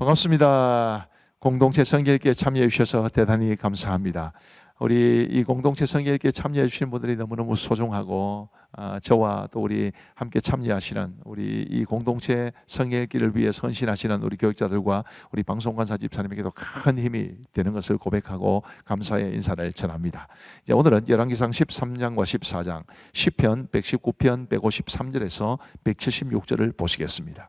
반갑습니다. 공동체 성결기에 참여해 주셔서 대단히 감사합니다. 우리 이 공동체 성결기에 참여해 주시는 분들이 너무너무 소중하고 저와 또 우리 함께 참여하시는 우리 이 공동체 성결기를 위해 헌신하시는 우리 교육자들과 우리 방송관사 집사님에게도 큰 힘이 되는 것을 고백하고 감사의 인사를 전합니다. 이제 오늘은 열왕기상 13장과 14장, 시편 119편 153절에서 176절을 보시겠습니다.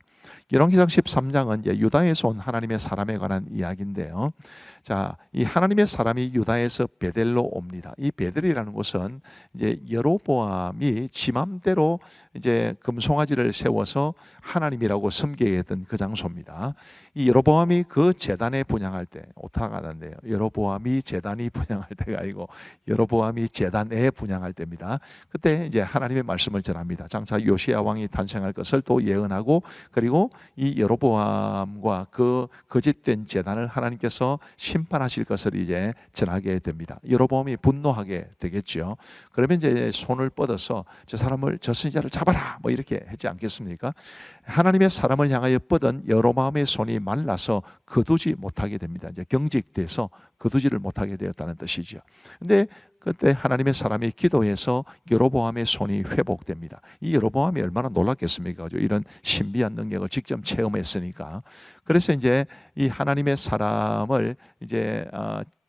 열왕기상 13장은 이제 유다에서 온 하나님의 사람에 관한 이야기인데요. 자, 이 하나님의 사람이 유다에서 베델로 옵니다. 이 베델이라는 곳은 이제 여로보암이 지 맘대로 이제 금송아지를 세워서 하나님이라고 섬기게 했던 그 장소입니다. 이 여로보암이 그 제단에 분향할 때, 오타가 나는데요. 여로보암이 제단이 분향할 때가 아니고 여로보암이 제단에 분향할 때입니다. 그때 이제 하나님의 말씀을 전합니다. 장차 요시야 왕이 탄생할 것을 또 예언하고, 그리고 이 여로보암과 그 거짓된 제단을 하나님께서 심판하실 것을 이제 전하게 됩니다. 여로보암이 분노하게 되겠죠. 그러면 이제 손을 뻗어서 저 사람을, 저 선지자를 잡아라 뭐 이렇게 했지 않겠습니까? 하나님의 사람을 향하여 뻗은 여로보암의 손이 말라서 거두지 못하게 됩니다. 이제 경직돼서 거두지를 못하게 되었다는 뜻이죠. 근데 그때 하나님의 사람이 기도해서 여로보암의 손이 회복됩니다. 이 여로보암이 얼마나 놀랐겠습니까? 이런 신비한 능력을 직접 체험했으니까. 그래서 이제 이 하나님의 사람을 이제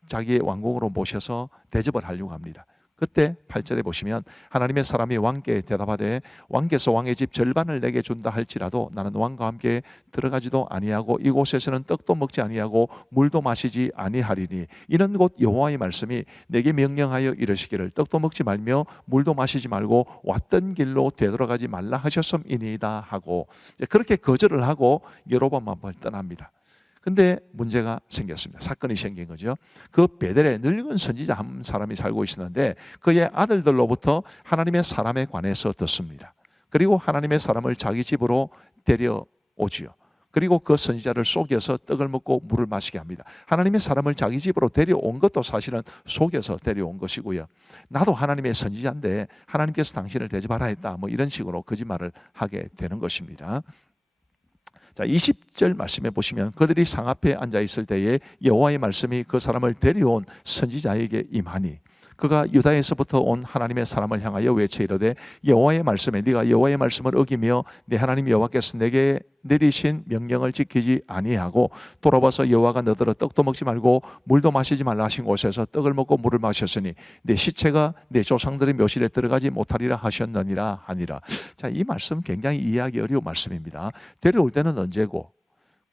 자기의 왕궁으로 모셔서 대접을 하려고 합니다. 그때 8절에 보시면 하나님의 사람이 왕께 대답하되 왕께서 왕의 집 절반을 내게 준다 할지라도 나는 왕과 함께 들어가지도 아니하고 이곳에서는 떡도 먹지 아니하고 물도 마시지 아니하리니 이는 곧 여호와의 말씀이 내게 명령하여 이르시기를 떡도 먹지 말며 물도 마시지 말고 왔던 길로 되돌아가지 말라 하셨음이니이다 하고, 그렇게 거절을 하고 여로보암을 떠납니다. 근데 문제가 생겼습니다. 사건이 생긴 거죠. 그 베델에 늙은 선지자 한 사람이 살고 있었는데 그의 아들들로부터 하나님의 사람에 관해서 듣습니다. 그리고 하나님의 사람을 자기 집으로 데려오지요. 그리고 그 선지자를 속여서 떡을 먹고 물을 마시게 합니다. 하나님의 사람을 자기 집으로 데려온 것도 사실은 속여서 데려온 것이고요. 나도 하나님의 선지자인데 하나님께서 당신을 대접하라 했다, 뭐 이런 식으로 거짓말을 하게 되는 것입니다. 자, 20절 말씀에 보시면 그들이 상 앞에 앉아 있을 때에 여호와의 말씀이 그 사람을 데려온 선지자에게 임하니 그가 유다에서부터 온 하나님의 사람을 향하여 외쳐 이르되 여호와의 말씀에 네가 여호와의 말씀을 어기며 내 하나님 여호와께서 내게 내리신 명령을 지키지 아니하고 돌아와서 여호와가 너더러 떡도 먹지 말고 물도 마시지 말라 하신 곳에서 떡을 먹고 물을 마셨으니 내 시체가 내 조상들의 묘실에 들어가지 못하리라 하셨느니라 하니라. 자, 이 말씀 굉장히 이해하기 어려운 말씀입니다. 데려올 때는 언제고,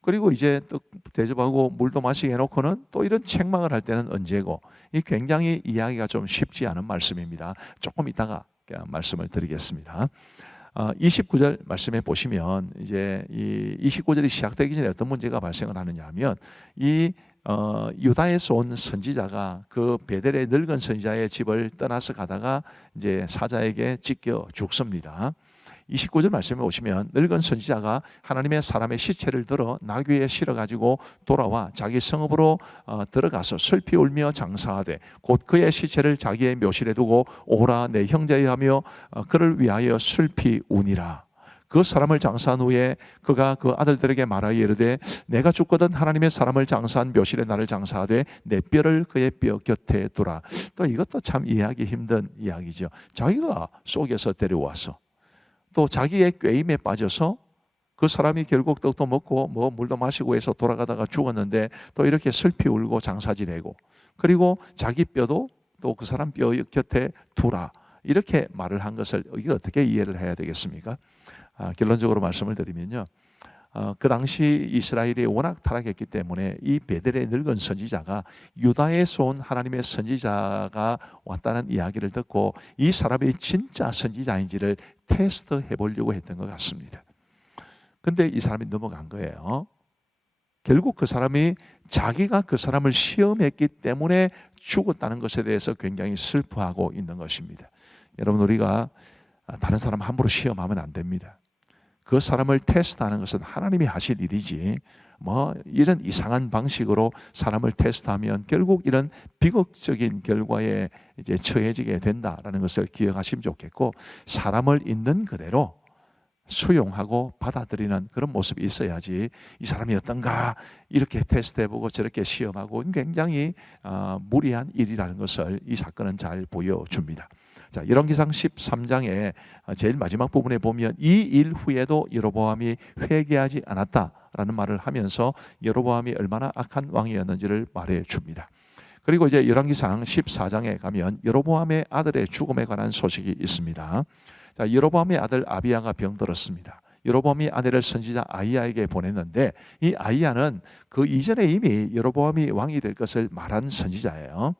그리고 이제 떡 대접하고 물도 마시게 해놓고는 또 이런 책망을 할 때는 언제고, 이 굉장히 이해하기가 좀 쉽지 않은 말씀입니다. 조금 이따가 말씀을 드리겠습니다. 29절 말씀에 보시면 이제 이 29절이 시작되기 전에 어떤 문제가 발생을 하느냐 하면 이 유다에서 온 선지자가 그 베델의 늙은 선지자의 집을 떠나서 가다가 이제 사자에게 찢겨 죽습니다. 29절 말씀에 오시면 늙은 선지자가 하나님의 사람의 시체를 들어 나귀에 실어가지고 돌아와 자기 성읍으로 들어가서 슬피 울며 장사하되 곧 그의 시체를 자기의 묘실에 두고 오라 내 형제여 하며 그를 위하여 슬피 우니라. 그 사람을 장사한 후에 그가 그 아들들에게 말하여 이르되 내가 죽거든 하나님의 사람을 장사한 묘실에 나를 장사하되 내 뼈를 그의 뼈 곁에 두라. 또 이것도 참 이해하기 힘든 이야기죠. 자기가 속여서 데려와서 또 자기의 꾀임에 빠져서 그 사람이 결국 떡도 먹고 뭐 물도 마시고 해서 돌아가다가 죽었는데 또 이렇게 슬피 울고 장사 지내고, 그리고 자기 뼈도 또 그 사람 뼈 곁에 두라, 이렇게 말을 한 것을 이게 어떻게 이해를 해야 되겠습니까? 결론적으로 말씀을 드리면요, 그 당시 이스라엘이 워낙 타락했기 때문에 이 베델의 늙은 선지자가 유다에서 온 하나님의 선지자가 왔다는 이야기를 듣고 이 사람이 진짜 선지자인지를 테스트해 보려고 했던 것 같습니다. 근데 이 사람이 넘어간 거예요. 결국 그 사람이 자기가 그 사람을 시험했기 때문에 죽었다는 것에 대해서 굉장히 슬퍼하고 있는 것입니다. 여러분, 우리가 다른 사람 함부로 시험하면 안 됩니다. 그 사람을 테스트하는 것은 하나님이 하실 일이지 뭐 이런 이상한 방식으로 사람을 테스트하면 결국 이런 비극적인 결과에 이제 처해지게 된다라는 것을 기억하시면 좋겠고, 사람을 있는 그대로 수용하고 받아들이는 그런 모습이 있어야지 이 사람이 어떤가 이렇게 테스트해보고 저렇게 시험하고 굉장히 무리한 일이라는 것을 이 사건은 잘 보여줍니다. 자, 열왕기상 13장의 제일 마지막 부분에 보면 이 일 후에도 여로보암이 회개하지 않았다라는 말을 하면서 여로보암이 얼마나 악한 왕이었는지를 말해 줍니다. 그리고 이제 열왕기상 14장에 가면 여로보암의 아들의 죽음에 관한 소식이 있습니다. 자, 여로보암의 아들 아비야가 병들었습니다. 여로보암이 아내를 선지자 아이야에게 보냈는데 이 아이야는 그 이전에 이미 여로보암이 왕이 될 것을 말한 선지자예요.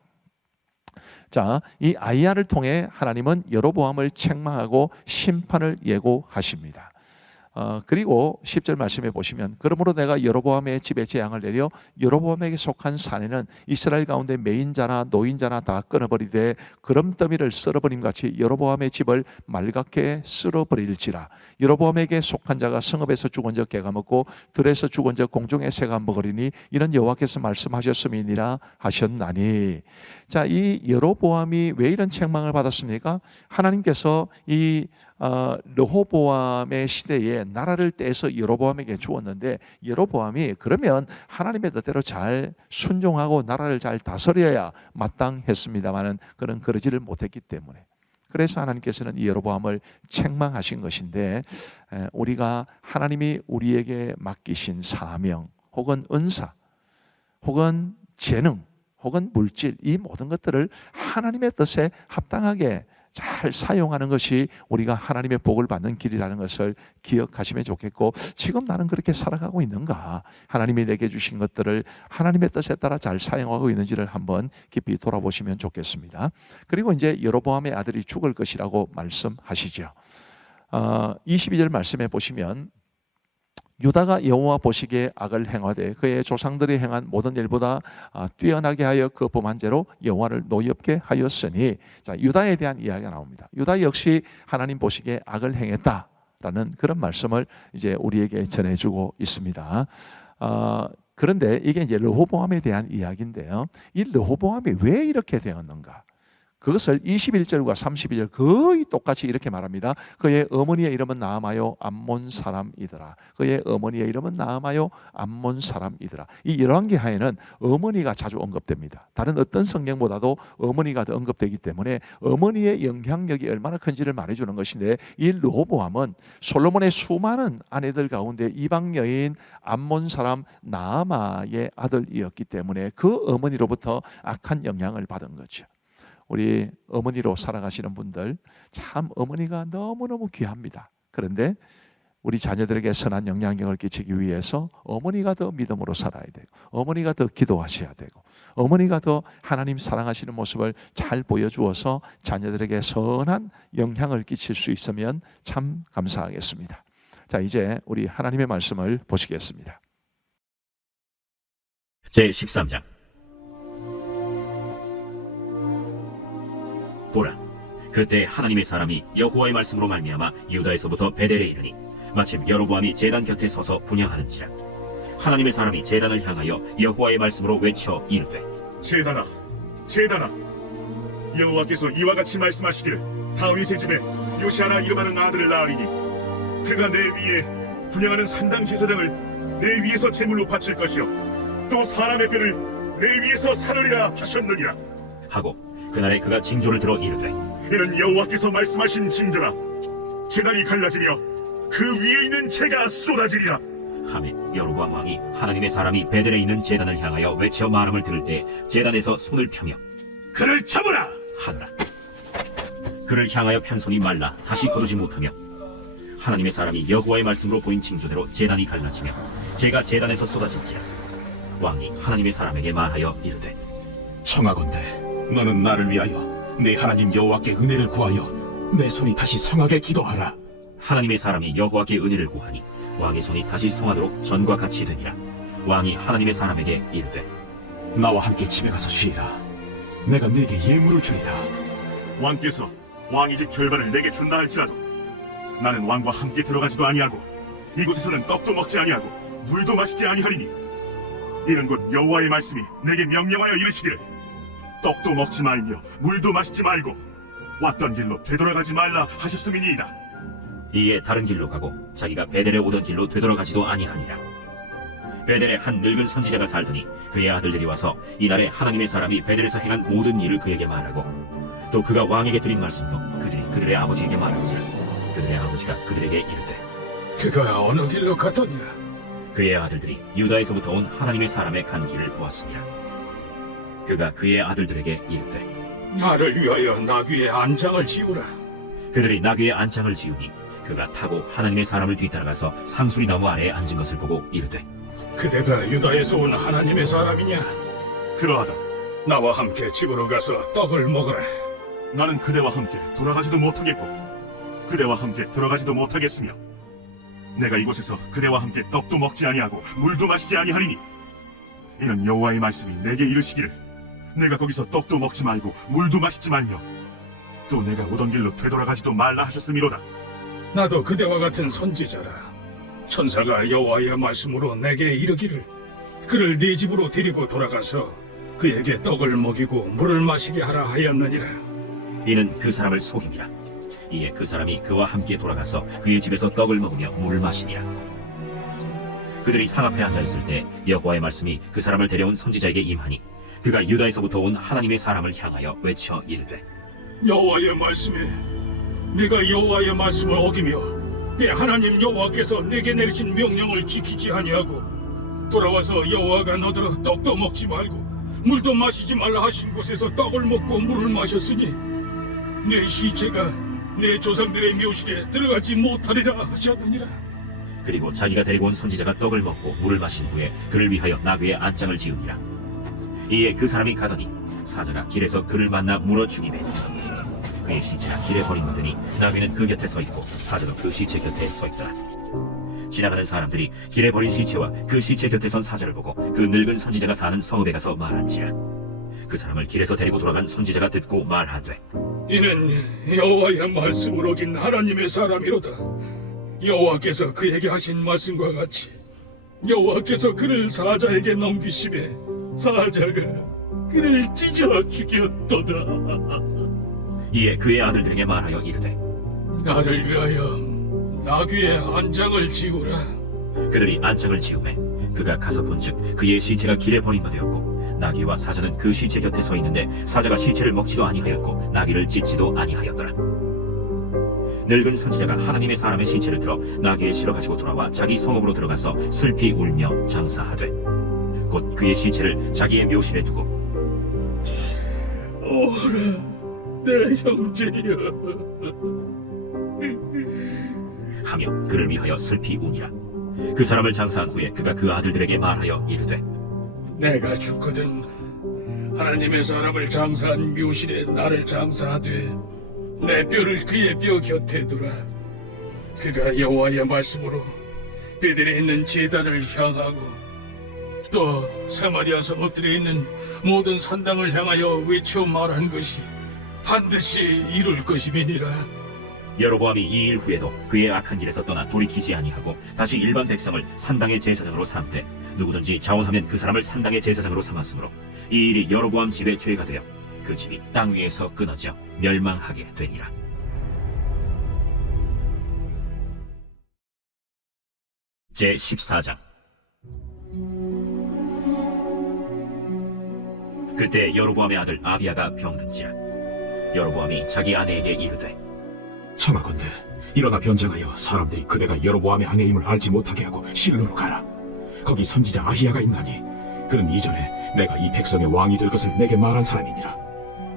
자, 이 아이야를 통해 하나님은 여로보암을 책망하고 심판을 예고하십니다. 그리고 10절 말씀해 보시면 그러므로 내가 여로보암의 집에 재앙을 내려 여로보암에게 속한 사내는 이스라엘 가운데 매인자나 노인자나 다 끊어버리되 그름더미를 썰어버림 같이 여로보암의 집을 말갛게 쓸어버릴지라. 여로보암에게 속한 자가 성읍에서 죽은 적 개가 먹고 들에서 죽은 적 공중의 새가 먹으리니 이는 여호와께서 말씀하셨음이니라 하셨나니. 자, 이 여로보암이 왜 이런 책망을 받았습니까? 하나님께서 이 르호보암의 시대에 나라를 떼서 여로보암에게 주었는데 여로보암이 그러면 하나님의 뜻대로 잘 순종하고 나라를 잘 다스려야 마땅했습니다마는 그런 그러지를 못했기 때문에 그래서 하나님께서는 이 여로보암을 책망하신 것인데 우리가 하나님이 우리에게 맡기신 사명 혹은 은사 혹은 재능 혹은 물질 이 모든 것들을 하나님의 뜻에 합당하게 잘 사용하는 것이 우리가 하나님의 복을 받는 길이라는 것을 기억하시면 좋겠고 지금 나는 그렇게 살아가고 있는가? 하나님이 내게 주신 것들을 하나님의 뜻에 따라 잘 사용하고 있는지를 한번 깊이 돌아보시면 좋겠습니다. 그리고 이제 여로보암의 아들이 죽을 것이라고 말씀하시죠. 22절 말씀해 보시면 유다가 여호와 보시기에 악을 행하되 그의 조상들이 행한 모든 일보다 뛰어나게 하여 그 범한 죄로 여호와를 노엽게 하였으니. 자, 유다에 대한 이야기가 나옵니다. 유다 역시 하나님 보시기에 악을 행했다라는 그런 말씀을 이제 우리에게 전해주고 있습니다. 그런데 이게 이제 르호보암에 대한 이야기인데요. 이 르호보암이 왜 이렇게 되었는가? 그것을 21절과 32절 거의 똑같이 이렇게 말합니다. 그의 어머니의 이름은 나아마요 암몬 사람이더라. 그의 어머니의 이름은 나아마요 암몬 사람이더라. 이 열왕기하에는 어머니가 자주 언급됩니다. 다른 어떤 성경보다도 어머니가 더 언급되기 때문에 어머니의 영향력이 얼마나 큰지를 말해주는 것인데 이 르호보암은 솔로몬의 수많은 아내들 가운데 이방 여인 암몬 사람 나아마의 아들이었기 때문에 그 어머니로부터 악한 영향을 받은 거죠. 우리 어머니로 살아가시는 분들 참 어머니가 너무너무 귀합니다. 그런데 우리 자녀들에게 선한 영향력을 끼치기 위해서 어머니가 더 믿음으로 살아야 되고 어머니가 더 기도하셔야 되고 어머니가 더 하나님 사랑하시는 모습을 잘 보여주어서 자녀들에게 선한 영향을 끼칠 수 있으면 참 감사하겠습니다. 자, 이제 우리 하나님의 말씀을 보시겠습니다. 제13장. 보라, 그때 하나님의 사람이 여호와의 말씀으로 말미암아 유다에서부터 베델에 이르니 마침 여로보암이 제단 곁에 서서 분향하는지라. 하나님의 사람이 제단을 향하여 여호와의 말씀으로 외쳐 이르되 제단아, 제단아, 여호와께서 이와 같이 말씀하시기를 다윗의 집에 요시아라 이름하는 아들을 낳으리니 그가 내 위에 분향하는 산당 제사장을 내 위에서 제물로 바칠 것이요 또 사람의 뼈를 내 위에서 사르리라 하셨느니라 하고 그날에 그가 징조를 들어 이르되 이는 여호와께서 말씀하신 징조라. 제단이 갈라지며 그 위에 있는 재가 쏟아지리라. 하매 여로보암 왕이 하나님의 사람이 베델에 있는 제단을 향하여 외쳐 말함을 들을 때 제단에서 손을 펴며 그를 잡으라 하더라. 그를 향하여 편 손이 말라 다시 거두지 못하며 하나님의 사람이 여호와의 말씀으로 보인 징조대로 제단이 갈라지며 재가 제단에서 쏟아진지라. 왕이 하나님의 사람에게 말하여 이르되 청하건대 너는 나를 위하여 내 하나님 여호와께 은혜를 구하여 내 손이 다시 성하게 기도하라. 하나님의 사람이 여호와께 은혜를 구하니 왕의 손이 다시 성하도록 전과 같이 되니라. 왕이 하나님의 사람에게 이르되 나와 함께 집에 가서 쉬라. 내가 네게 예물을 주리라. 왕께서 왕의 집 절반을 내게 준다 할지라도 나는 왕과 함께 들어가지도 아니하고 이곳에서는 떡도 먹지 아니하고 물도 마시지 아니하리니 이는 곧 여호와의 말씀이 내게 명령하여 이르시기를 떡도 먹지 말며 물도 마시지 말고 왔던 길로 되돌아가지 말라 하셨음이니이다. 이에 다른 길로 가고 자기가 베델에 오던 길로 되돌아가지도 아니하니라. 베델에 한 늙은 선지자가 살더니 그의 아들들이 와서 이날에 하나님의 사람이 베델에서 행한 모든 일을 그에게 말하고 또 그가 왕에게 드린 말씀도 그들이 그들의 아버지에게 말한지라. 그들의 아버지가 그들에게 이르되 그가 어느 길로 가더냐? 그의 아들들이 유다에서부터 온 하나님의 사람의 간 길을 보았습니다. 그가 그의 아들들에게 이르되 나를 위하여 나귀의 안장을 지우라. 그들이 나귀의 안장을 지우니 그가 타고 하나님의 사람을 뒤따라가서 상수리 나무 아래에 앉은 것을 보고 이르되 그대가 유다에서 온 하나님의 사람이냐? 그러하다. 나와 함께 집으로 가서 떡을 먹으라. 나는 그대와 함께 돌아가지도 못하겠고 그대와 함께 들어가지도 못하겠으며 내가 이곳에서 그대와 함께 떡도 먹지 아니하고 물도 마시지 아니하리니 이는 여호와의 말씀이 내게 이르시기를 내가 거기서 떡도 먹지 말고 물도 마시지 말며 또 내가 오던 길로 되돌아가지도 말라 하셨음이로다. 나도 그대와 같은 선지자라. 천사가 여호와의 말씀으로 내게 이르기를 그를 네 집으로 데리고 돌아가서 그에게 떡을 먹이고 물을 마시게 하라 하였느니라. 이는 그 사람을 속임이라. 이에 그 사람이 그와 함께 돌아가서 그의 집에서 떡을 먹으며 물을 마시니라. 그들이 상 앞에 앉아 있을 때 여호와의 말씀이 그 사람을 데려온 선지자에게 임하니 그가 유다에서부터 온 하나님의 사람을 향하여 외쳐 이르되 여호와의 말씀에 네가 여호와의 말씀을 어기며 내 하나님 여호와께서 내게 내리신 명령을 지키지 아니하고 돌아와서 여호와가 너더러 떡도 먹지 말고 물도 마시지 말라 하신 곳에서 떡을 먹고 물을 마셨으니 내 시체가 내 조상들의 묘실에 들어가지 못하리라 하셨느니라. 그리고 자기가 데리고 온 선지자가 떡을 먹고 물을 마신 후에 그를 위하여 나귀의 안장을 지으니라. 이에 그 사람이 가더니 사자가 길에서 그를 만나 물어 죽이매 그의 시체가 길에 버림받으니 나귀는 그 곁에 서 있고 사자도 그 시체 곁에 서 있더라. 지나가는 사람들이 길에 버린 시체와 그 시체 곁에 선 사자를 보고 그 늙은 선지자가 사는 성읍에 가서 말한지라. 그 사람을 길에서 데리고 돌아간 선지자가 듣고 말하되 이는 여호와의 말씀을 어긴 하나님의 사람이로다. 여호와께서 그에게 하신 말씀과 같이 여호와께서 그를 사자에게 넘기심에 사자가 그를 찢어 죽였도다. 이에 그의 아들들에게 말하여 이르되 나를 위하여 나귀의 안장을 지우라. 그들이 안장을 지우매 그가 가서 본즉 그의 시체가 길에 버림받았고 나귀와 사자는 그 시체 곁에 서 있는데 사자가 시체를 먹지도 아니하였고 나귀를 찢지도 아니하였더라. 늙은 선지자가 하나님의 사람의 시체를 들어 나귀에 실어 가지고 돌아와 자기 성읍으로 들어가서 슬피 울며 장사하되 곧 그의 시체를 자기의 묘실에 두고 오라 내 형제여. 하며 그를 위하여 슬피 우니라. 그 사람을 장사한 후에 그가 그 아들들에게 말하여 이르되 내가 죽거든 하나님의 사람을 장사한 묘실에 나를 장사하되 내 뼈를 그의 뼈 곁에 두라. 그가 여호와의 말씀으로 베델에 있는 제단을 향하고 또 사마리아 성읍들에 있는 모든 산당을 향하여 외쳐 말한 것이 반드시 이룰 것임이니라. 여로보암이 이 일 후에도 그의 악한 길에서 떠나 돌이키지 아니하고 다시 일반 백성을 산당의 제사장으로 삼되 누구든지 자원하면 그 사람을 산당의 제사장으로 삼았으므로 이 일이 여로보암 집의 죄가 되어 그 집이 땅 위에서 끊어져 멸망하게 되니라. 제 14장. 그때 여로보암의 아들 아비야가 병든지라. 여로보암이 자기 아내에게 이르되 청하건대 일어나 변장하여 사람들이 그대가 여로보암의 아내임을 알지 못하게 하고 실로로 가라. 거기 선지자 아히야가 있나니 그는 이전에 내가 이 백성의 왕이 될 것을 내게 말한 사람이니라.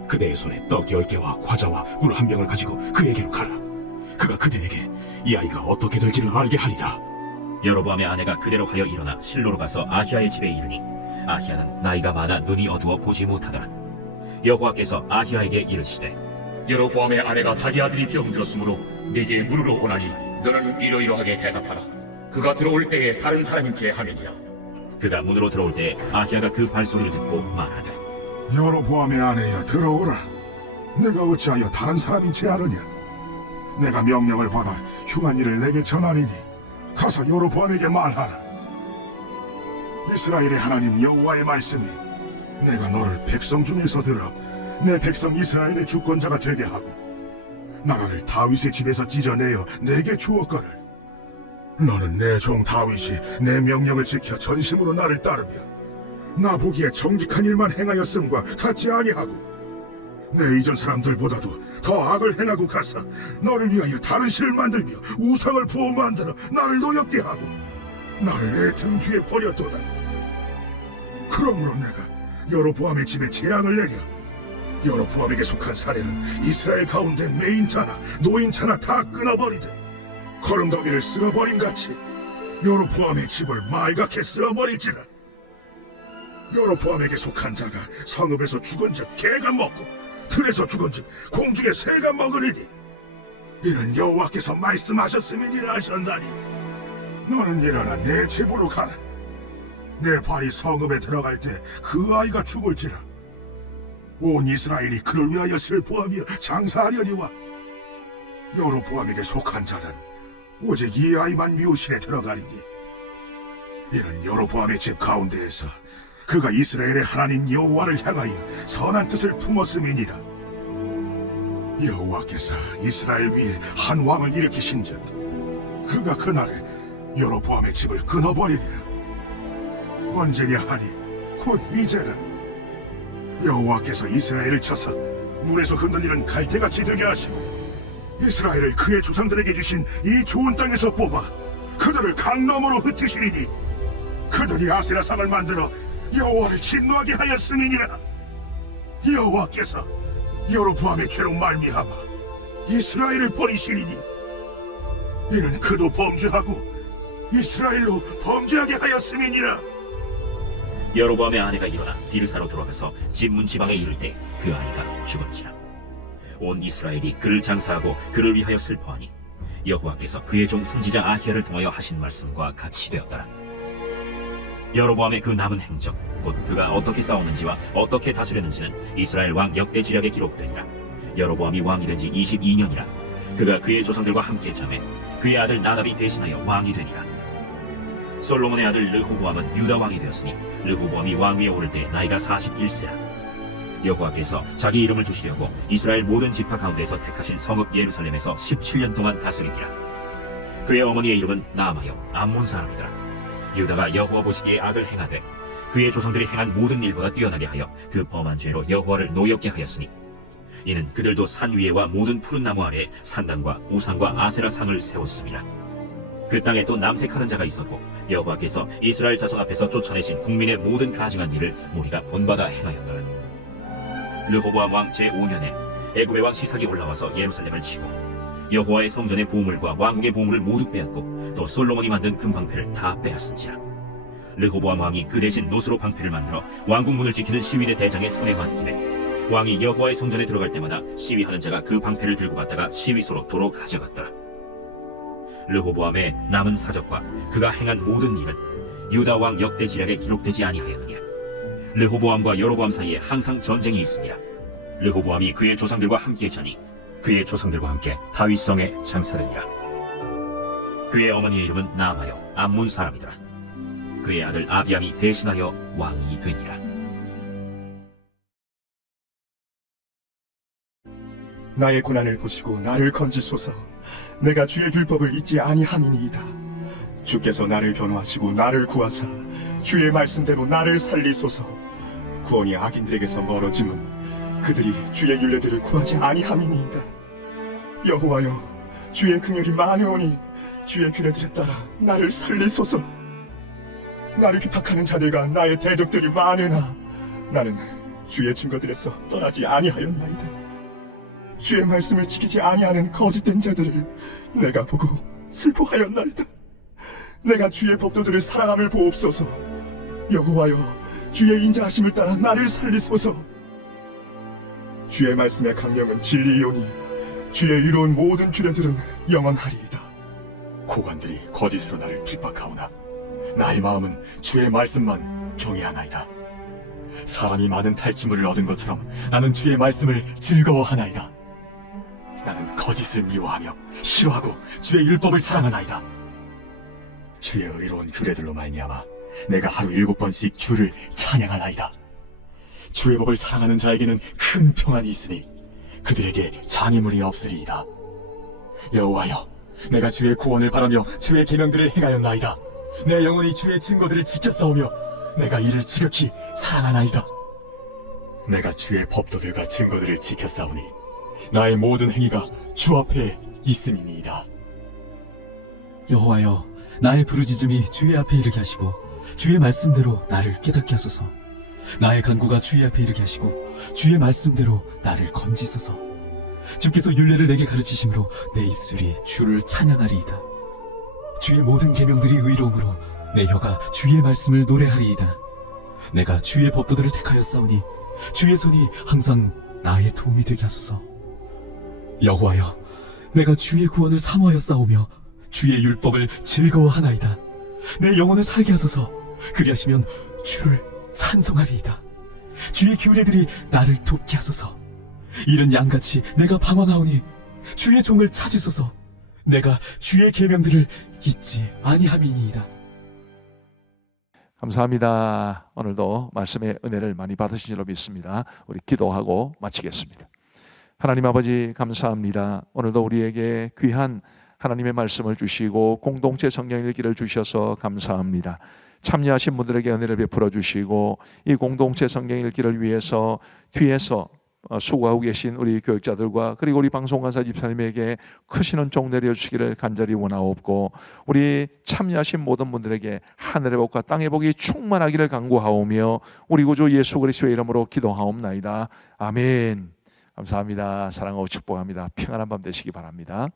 그대의 손에 떡 10개와 과자와 꿀 한 병을 가지고 그에게로 가라. 그가 그대에게 이 아이가 어떻게 될지를 알게 하리라. 여로보암의 아내가 그대로 하여 일어나 실로로 가서 아히야의 집에 이르니 아히야는 나이가 많아 눈이 어두워 보지 못하더라. 여호와께서 아히야에게 이르시되 여로보암의 아내가 자기 아들이 병들었으므로 네게 물으러 오나니 너는 이러이러하게 대답하라. 그가 들어올 때에 다른 사람인 체 하느니라. 그가 문으로 들어올 때 아히야가 그 발소리를 듣고 말하되 여로보암의 아내야 들어오라. 내가 어찌하여 다른 사람인 채 하느냐. 내가 명령을 받아 흉한 일을 내게 전하리니 가서 여로보암에게 말하라. 이스라엘의 하나님 여호와의 말씀이 내가 너를 백성 중에서 들어 내 백성 이스라엘의 주권자가 되게 하고 나라를 다윗의 집에서 찢어내어 내게 주었거늘 너는 내 종 다윗이 내 명령을 지켜 전심으로 나를 따르며 나 보기에 정직한 일만 행하였음과 같이 아니하고 내 이전 사람들보다도 더 악을 행하고 가서 너를 위하여 다른 신을 만들며 우상을 부어 만들어 나를 노엽게 하고 나를 내 등 뒤에 버렸도다. 그러므로 내가 여로보암의 집에 재앙을 내려 여로보암에게 속한 사례는 이스라엘 가운데 매인차나 노인차나 다 끊어버리되 거름더미를 쓸어버림같이 여로보암의 집을 말갛게 쓸어버릴지라. 여로보암에게 속한 자가 성읍에서 죽은즉 개가 먹고 들에서 죽은즉 공중의 새가 먹으리니 이는 여호와께서 말씀하셨음이니라 하셨나니 너는 일어나 내 집으로 가라. 내 발이 성읍에 들어갈 때 그 아이가 죽을지라. 온 이스라엘이 그를 위하여 슬퍼하며 장사하려니와 여로보암에게 속한 자는 오직 이 아이만 미우실에 들어가리니 이는 여로보암의 집 가운데에서 그가 이스라엘의 하나님 여호와를 향하여 선한 뜻을 품었음이니라. 여호와께서 이스라엘 위에 한 왕을 일으키신즉 그가 그날에 여로보암의 집을 끊어버리리라. 언제냐 하니 곧 이제는 여호와께서 이스라엘을 쳐서 물에서 흔들리는 갈대같이 되게 하시고 이스라엘을 그의 조상들에게 주신 이 좋은 땅에서 뽑아 그들을 강 너머로 흩으시리니 그들이 아세라상을 만들어 여호와를 진노하게 하였음이니라. 여호와께서 여로보암의 죄로 말미암아 이스라엘을 버리시리니 이는 그도 범죄하고 이스라엘로 범죄하게 하였음이니라. 여로보암의 아내가 일어나 디르사로 돌아가서 집 문지방에 이를 때 그 아이가 죽었지라. 온 이스라엘이 그를 장사하고 그를 위하여 슬퍼하니 여호와께서 그의 종 선지자 아히야를 통하여 하신 말씀과 같이 되었더라. 여로보암의 그 남은 행적 곧 그가 어떻게 싸웠는지와 어떻게 다스렸는지는 이스라엘 왕 역대 지략에 기록되니라. 여로보암이 왕이 된 지 22년이라. 그가 그의 조상들과 함께 자매 그의 아들 나답이 대신하여 왕이 되니라. 솔로몬의 아들 르호보암은 유다 왕이 되었으니 르호보암이 왕 위에 오를 때 나이가 41세라. 여호와께서 자기 이름을 두시려고 이스라엘 모든 지파 가운데서 택하신 성읍 예루살렘에서 17년 동안 다스리니라. 그의 어머니의 이름은 나아마요 암몬 사람이더라. 유다가 여호와 보시기에 악을 행하되 그의 조상들이 행한 모든 일보다 뛰어나게 하여 그 범한 죄로 여호와를 노엽게 하였으니 이는 그들도 산 위에와 모든 푸른 나무 아래에 산당과 우상과 아세라 상을 세웠습니다. 그 땅에 또 남색하는 자가 있었고 여호와께서 이스라엘 자손 앞에서 쫓아내신 국민의 모든 가증한 일을 무리가 본받아 행하였더라. 르호보암 왕 제5년에 애굽의 왕 시삭이 올라와서 예루살렘을 치고 여호와의 성전의 보물과 왕국의 보물을 모두 빼앗고 또 솔로몬이 만든 금방패를 다 빼앗은지라. 르호보암 왕이 그 대신 노스로 방패를 만들어 왕국 문을 지키는 시위대 대장의 손에 맡기매 왕이 여호와의 성전에 들어갈 때마다 시위하는 자가 그 방패를 들고 갔다가 시위소로 도로 가져갔더라. 르호보암의 남은 사적과 그가 행한 모든 일은 유다 왕 역대 지략에 기록되지 아니하였느냐. 르호보암과 여로보암 사이에 항상 전쟁이 있습니다. 르호보암이 그의 조상들과 함께 자니 그의 조상들과 함께 다윗성에 장사되니라. 그의 어머니의 이름은 나아마요 암몬 사람이더라. 그의 아들 아비암이 대신하여 왕이 되니라. 나의 고난을 보시고 나를 건지소서. 내가 주의 율법을 잊지 아니함이니이다. 주께서 나를 변호하시고 나를 구하사 주의 말씀대로 나를 살리소서. 구원이 악인들에게서 멀어짐은 그들이 주의 율례들을 구하지 아니함이니이다. 여호와여, 주의 긍휼이 많으오니 주의 규례들에 따라 나를 살리소서. 나를 비박하는 자들과 나의 대적들이 많으나 나는 주의 증거들에서 떠나지 아니하였나이다. 주의 말씀을 지키지 아니하는 거짓된 자들을 내가 보고 슬퍼하였나이다. 내가 주의 법도들을 사랑함을 보옵소서. 여호와여, 주의 인자하심을 따라 나를 살리소서. 주의 말씀의 강령은 진리이오니 주의 이로운 모든 규례들은 영원하리이다. 고관들이 거짓으로 나를 핍박하오나 나의 마음은 주의 말씀만 경외하나이다. 사람이 많은 탈취물을 얻은 것처럼 나는 주의 말씀을 즐거워하나이다. 나는 거짓을 미워하며 싫어하고 주의 율법을 사랑하나이다. 주의 의로운 규례들로 말미암아 내가 하루 7번씩 주를 찬양하나이다. 주의 법을 사랑하는 자에게는 큰 평안이 있으니 그들에게 장애물이 없으리이다. 여호와여, 내가 주의 구원을 바라며 주의 계명들을 행하였나이다. 내 영혼이 주의 증거들을 지켰사오며 내가 이를 지극히 사랑하나이다. 내가 주의 법도들과 증거들을 지켰사오니 나의 모든 행위가 주 앞에 있음이니이다. 여호와여, 나의 부르짖음이 주의 앞에 이르게 하시고 주의 말씀대로 나를 깨닫게 하소서. 나의 간구가 주의 앞에 이르게 하시고 주의 말씀대로 나를 건지소서. 주께서 율례를 내게 가르치심으로 내 입술이 주를 찬양하리이다. 주의 모든 계명들이 의로움으로 내 혀가 주의 말씀을 노래하리이다. 내가 주의 법도들을 택하였사오니 주의 손이 항상 나의 도움이 되게 하소서. 여호와여, 내가 주의 구원을 사모하였사오며 주의 율법을 즐거워하나이다. 내 영혼을 살게 하소서. 그리하시면 주를 찬송하리이다. 주의 규례들이 나를 돕게 하소서. 이른 양같이 내가 방황하오니 주의 종을 찾으소서. 내가 주의 계명들을 잊지 아니함이니이다. 감사합니다. 오늘도 말씀의 은혜를 많이 받으신 줄로 믿습니다. 우리 기도하고 마치겠습니다. 하나님 아버지 감사합니다. 오늘도 우리에게 귀한 하나님의 말씀을 주시고 공동체 성경 읽기를 주셔서 감사합니다. 참여하신 분들에게 은혜를 베풀어 주시고 이 공동체 성경 읽기를 위해서 뒤에서 수고하고 계신 우리 교육자들과 그리고 우리 방송간사 집사님에게 크신 은총 내려주시기를 간절히 원하옵고 우리 참여하신 모든 분들에게 하늘의 복과 땅의 복이 충만하기를 간구하오며 우리 구주 예수 그리스도의 이름으로 기도하옵나이다. 아멘. 감사합니다. 사랑하고 축복합니다. 평안한 밤 되시기 바랍니다.